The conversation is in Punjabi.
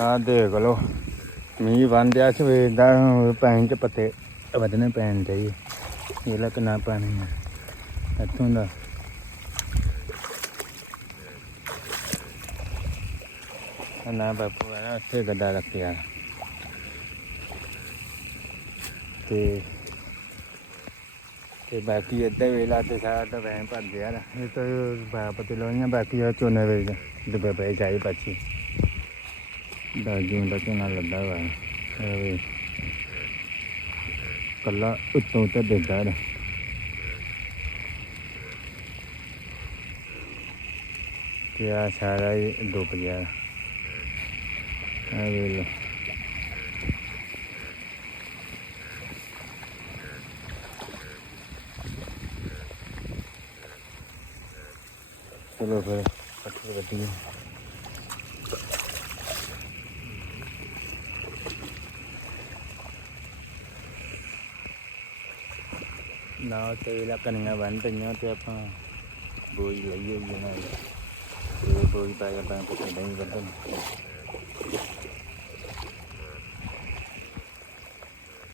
ਆ ਦੇਖ ਲਓ। ਮੀਂਹ ਬੰਦਿਆ ਸਵੇਰ ਦਾ ਹੁਣ ਪੈਣ ਚ ਪੱਤੇ ਵਧਣੇ ਪੈਣ ਚਾਹੀਏ ਇਹ ਲੱਕ ਨਾ ਪਾਣੀ ਹੈ ਇੱਥੋਂ ਦਾ। ਨਾ ਬਾਪੂ, ਆ ਉੱਥੇ ਗੱਡਾ ਰੱਖਿਆ। ਤੇ ਤੇ ਬਾਕੀ ਅੱਧੇ ਵੇਲਾ ਤੇ ਸਾਰਾ ਤਾਂ ਵੈਂ ਭਰ ਗਿਆ ਇਹ ਤਾਂ ਬਾਪ ਤੇ ਲੋਈਆਂ ਬਾਕੀ ਆ ਝੋਨੇ ਵੇਚ ਡੁੱਬੇ ਪਏ ਚਾਹੀ ਪੱਛੀ। ਦਾ ਜੂਨ ਦਾ ਝੋਨਾ ਲੱਗਾ ਵਾ। ਇਹ ਕੱਲਾ ਉੱਤੋਂ ਤੇ ਦੇਦਾ ਨਾ ਤੇ ਆ ਸਾਰਾ ਹੀ ਡੁੱਬ ਗਿਆ। ਆ ਵੇ ਚਲੋ ਫਿਰ ਪੱਠੇ ਵੱਢੀਏ ਨਾ ਤੇ ਇਹ ਕਣੀਆਂ ਬੰਨ ਪਈਆਂ ਤੇ ਆਪਾਂ ਬੋਈ ਲਈਏ ਜੀ ਨਾਲ। ਇਹ ਬੋਈ ਪਾ ਕੇ ਆਪਾਂ ਕੁੱਤੇ ਨਹੀਂ ਵੱਢਣ।